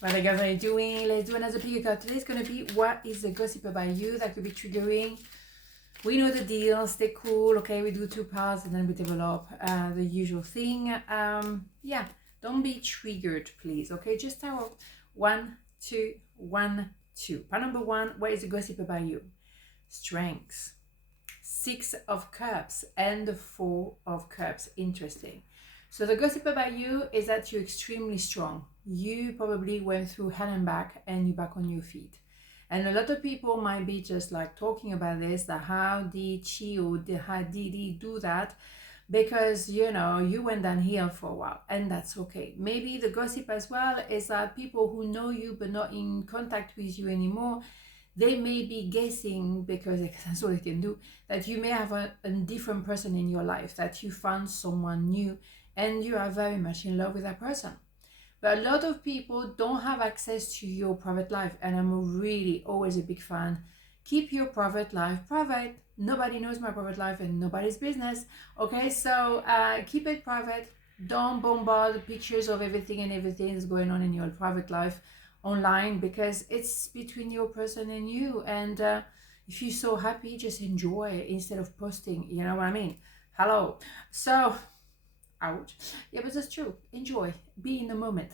What are you guys doing? Let's do another pick card. Today's gonna be what is the gossip about you that could be triggering. We know the deal, stay cool, okay? We do two parts and then we develop the usual thing. Yeah, don't be triggered, please, okay? Just tell 1, 2, 1, 2. Part number 1, what is the gossip about you? Strengths. 6 of Cups and the 4 of Cups. Interesting. So the gossip about you is that you're extremely strong. You probably went through hell and back and you're back on your feet. And a lot of people might be just like talking about this, that how did she or how did he do that? Because, you know, you went downhill for a while and that's okay. Maybe the gossip as well is that people who know you but not in contact with you anymore, they may be guessing, because that's all they can do, that you may have a different person in your life, that you found someone new and you are very much in love with that person. But a lot of people don't have access to your private life, and I'm really always a big fan. Keep your private life private. Nobody knows my private life and nobody's business. Okay, so keep it private. Don't bombard pictures of everything and everything that's going on in your private life online, because it's between your person and you. And if you're so happy, just enjoy instead of posting. You know what I mean? Hello. So ouch. Yeah, but that's true. Enjoy. Be in the moment.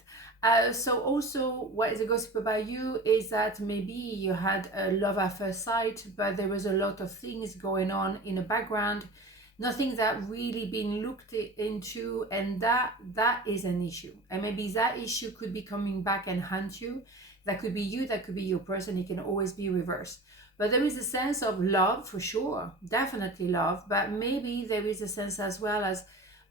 So also, what is a gossip about you is that maybe you had a love at first sight, but there was a lot of things going on in the background, nothing that really been looked into, and that is an issue. And maybe that issue could be coming back and haunt you. That could be you, that could be your person. It can always be reversed. But there is a sense of love for sure, definitely love, but maybe there is a sense as well as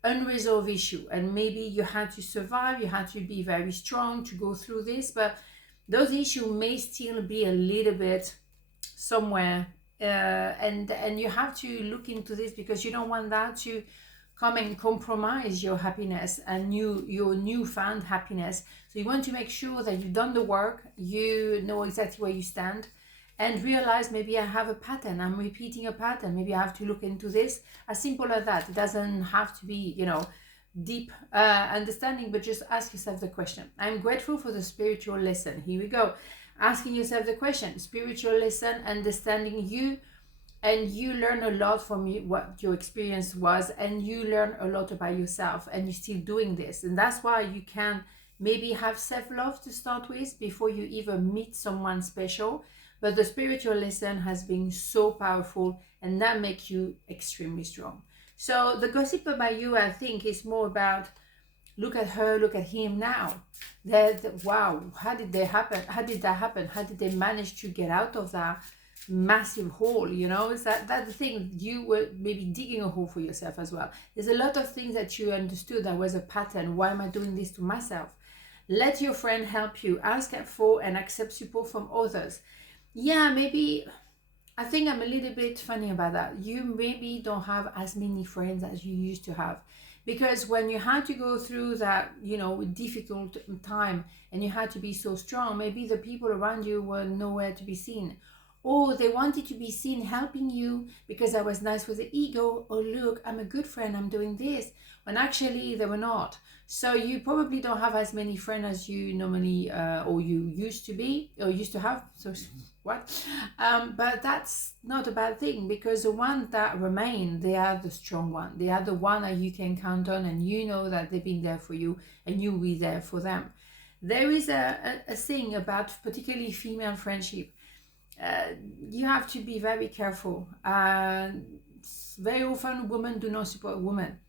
unresolved issue, and maybe you had to survive, you had to be very strong to go through this, but those issues may still be a little bit somewhere, and you have to look into this, because you don't want that to come and compromise your happiness and your newfound happiness. So you want to make sure that you've done the work, you know exactly where you stand, and realize maybe I have a pattern, I'm repeating a pattern, maybe I have to look into this. As simple as that. It doesn't have to be, you know, deep understanding, but just ask yourself the question. I'm grateful for the spiritual lesson. Here we go. Asking yourself the question, spiritual lesson, understanding you, and you learn a lot from what your experience was, and you learn a lot about yourself, and you're still doing this. And that's why you can maybe have self-love to start with before you even meet someone special. But the spiritual lesson has been so powerful, and that makes you extremely strong. So the gossip about you, I think, is more about, look at her, look at him now. That wow, how did that happen? How did that happen? How did they manage to get out of that massive hole? You know, is that's the thing. You were maybe digging a hole for yourself as well. There's a lot of things that you understood that was a pattern. Why am I doing this to myself? Let your friend help you. Ask for and accept support from others. Yeah, maybe I think I'm a little bit funny about that. You maybe don't have as many friends as you used to have, because when you had to go through that, you know, difficult time, and you had to be so strong, maybe the people around you were nowhere to be seen, or they wanted to be seen helping you because I was nice with the ego, or look, I'm a good friend, I'm doing this, when actually they were not. So you probably don't have as many friends as you normally or you used to be or used to have. So what? But that's not a bad thing, because the ones that remain, they are the strong one. They are the one that you can count on, and you know that they've been there for you and you'll be there for them. There is a thing about particularly female friendship. You have to be very careful. Very often women do not support women,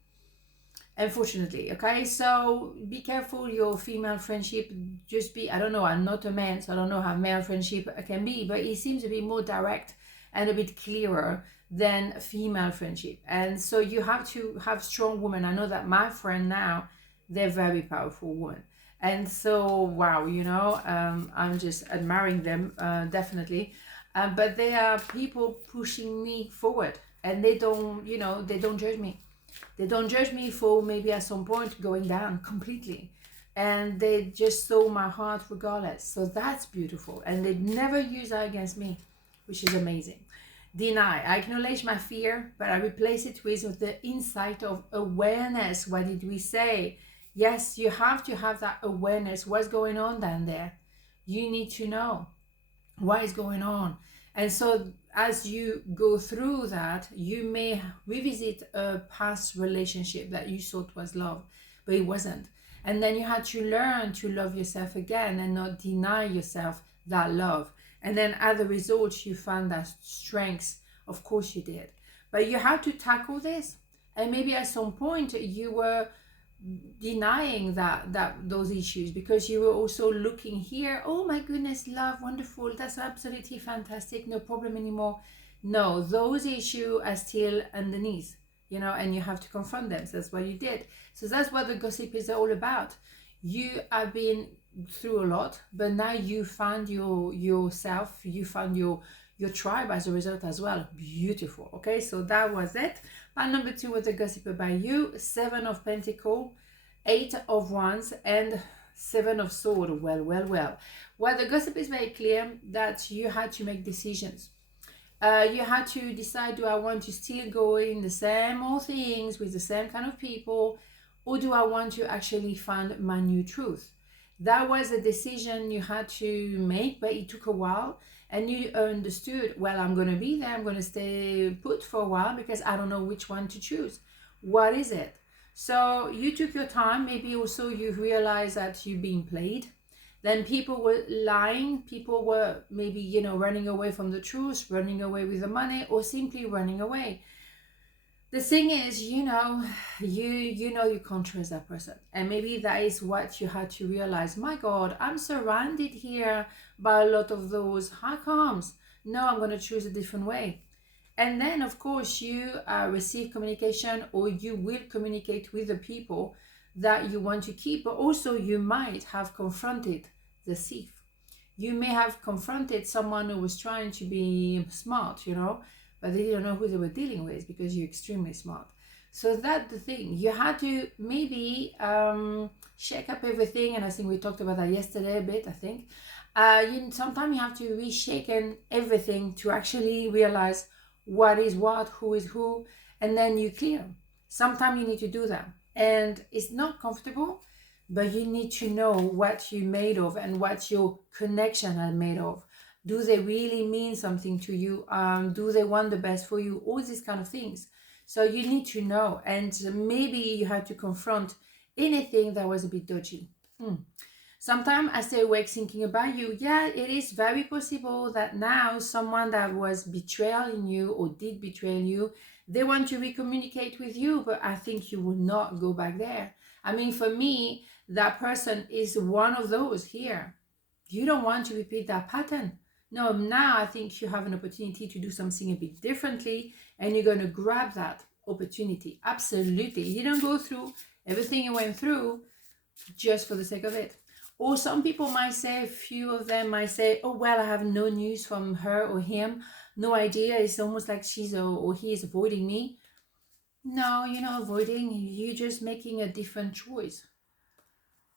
unfortunately. Okay, so be careful your female friendship. Just be, I don't know, I'm not a man, so I don't know how male friendship can be, but it seems to be more direct and a bit clearer than female friendship. And so you have to have strong women. I know that my friend now, they're very powerful women, and so wow, you know, I'm just admiring them, definitely. But they are people pushing me forward, and they don't, you know, they don't judge me. They don't judge me for maybe at some point going down completely, and they just saw my heart regardless. So that's beautiful, and they never use that against me, which is amazing. Deny. I acknowledge my fear, but I replace it with the insight of awareness. What did we say? Yes, you have to have that awareness. What's going on down there? You need to know what is going on. And so as you go through that, you may revisit a past relationship that you thought was love, but it wasn't. And then you had to learn to love yourself again and not deny yourself that love. And then as a result, you found that strength. Of course you did. But you had to tackle this. And maybe at some point you were denying that those issues because you were also looking here, oh my goodness, love, wonderful, that's absolutely fantastic, no problem anymore. No, those issues are still underneath, and you have to confront them. So that's what you did. So that's what the gossip is all about. You have been through a lot, but now you found yourself, you found your tribe as a result as well. Beautiful. Okay, so that was it. Part number 2 was the gossip about you. 7 of Pentacles, 8 of Wands, and 7 of Swords. Well, the gossip is very clear that you had to make decisions. You had to decide, do I want to still go in the same old things with the same kind of people, or do I want to actually find my new truth? That was a decision you had to make, but it took a while. And you understood, well, I'm going to be there, I'm going to stay put for a while because I don't know which one to choose. What is it? So you took your time. Maybe also you realized that you're being played. Then people were lying. People were maybe, running away from the truth, running away with the money, or simply running away. The thing is, you can't trust that person. And maybe that is what you had to realize. My God, I'm surrounded here by a lot of those. How comes? No, I'm going to choose a different way. And then, of course, you receive communication, or you will communicate with the people that you want to keep. But also you might have confronted the thief. You may have confronted someone who was trying to be smart, but they didn't know who they were dealing with because you're extremely smart. So that's the thing. You had to maybe shake up everything, and I think we talked about that yesterday a bit, I think. Sometimes you have to reshaken everything to actually realize what is what, who is who, and then you clear. Sometimes you need to do that. And it's not comfortable, but you need to know what you're made of and what your connection are made of. Do they really mean something to you? Do they want the best for you? All these kind of things. So you need to know. And maybe you had to confront anything that was a bit dodgy. Sometimes I stay awake thinking about you. Yeah, it is very possible that now someone that was betraying you or did betray you, they want to recommunicate with you, but I think you will not go back there. I mean, for me, that person is one of those here. You don't want to repeat that pattern. No, now I think you have an opportunity to do something a bit differently, and you're going to grab that opportunity. Absolutely. You don't go through everything you went through just for the sake of it. Or some people might say, a few of them might say, oh, well, I have no news from her or him. No idea. It's almost like she's or he is avoiding me. No, you're not avoiding. You're just making a different choice.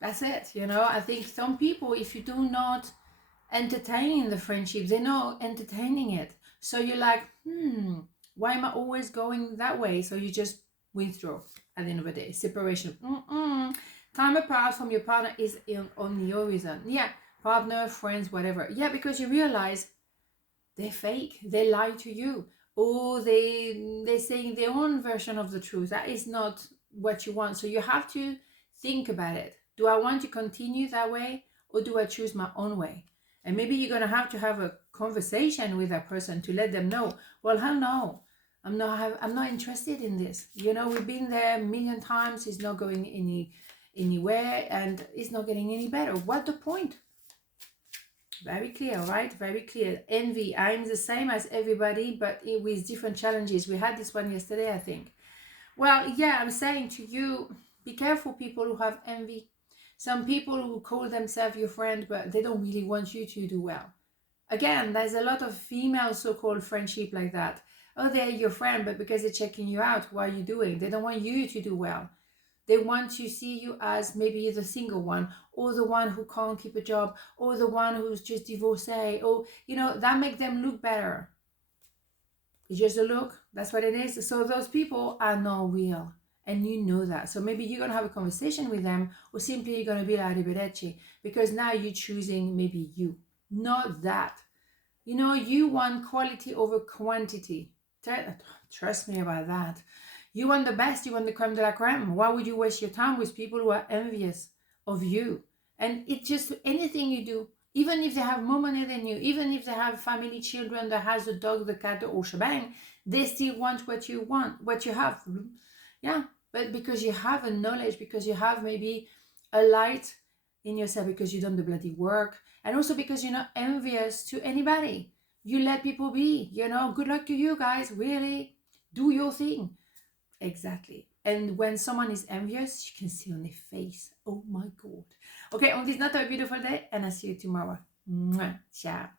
That's it. I think some people, if you do not entertain the friendship, they're not entertaining it. So you're like, why am I always going that way? So you just withdraw at the end of the day. Separation. Time apart from your partner is on the horizon. Yeah, partner, friends, whatever. Yeah, because you realize they're fake. They lie to you. Or they're saying their own version of the truth. That is not what you want. So you have to think about it. Do I want to continue that way, or do I choose my own way? And maybe you're going to have a conversation with that person to let them know, well, hell no, I'm not interested in this. We've been there a million times. It's not going anywhere, and it's not getting any better. What the point? Very clear, right? Very clear. Envy. I'm the same as everybody, but with different challenges. We had this one yesterday, I think. Well, yeah, I'm saying to you, be careful people who have envy. Some people who call themselves your friend, but they don't really want you to do well. Again, there's a lot of female so-called friendship like that. Oh, they're your friend, but because they're checking you out, what are you doing? They don't want you to do well. They want to see you as maybe the single one, or the one who can't keep a job, or the one who's just divorcee, or, that makes them look better. It's just a look. That's what it is. So those people are not real. And you know that. So maybe you're going to have a conversation with them, or simply you're going to be like arrivederci, because now you're choosing maybe you, not that. You know, you want quality over quantity. Trust me about that. You want the best, you want the creme de la creme. Why would you waste your time with people who are envious of you? And it's just anything you do, even if they have more money than you, even if they have family, children, the house, the dog, the cat, the whole shebang, they still want, what you have. Yeah, but because you have a knowledge, because you have maybe a light in yourself, because you've done the bloody work, and also because you're not envious to anybody. You let people be, you know, good luck to you guys, really, do your thing. Exactly. And when someone is envious, you can see on their face, oh my God. Okay, on this note, have a beautiful day, and I'll see you tomorrow. Mwah. Ciao.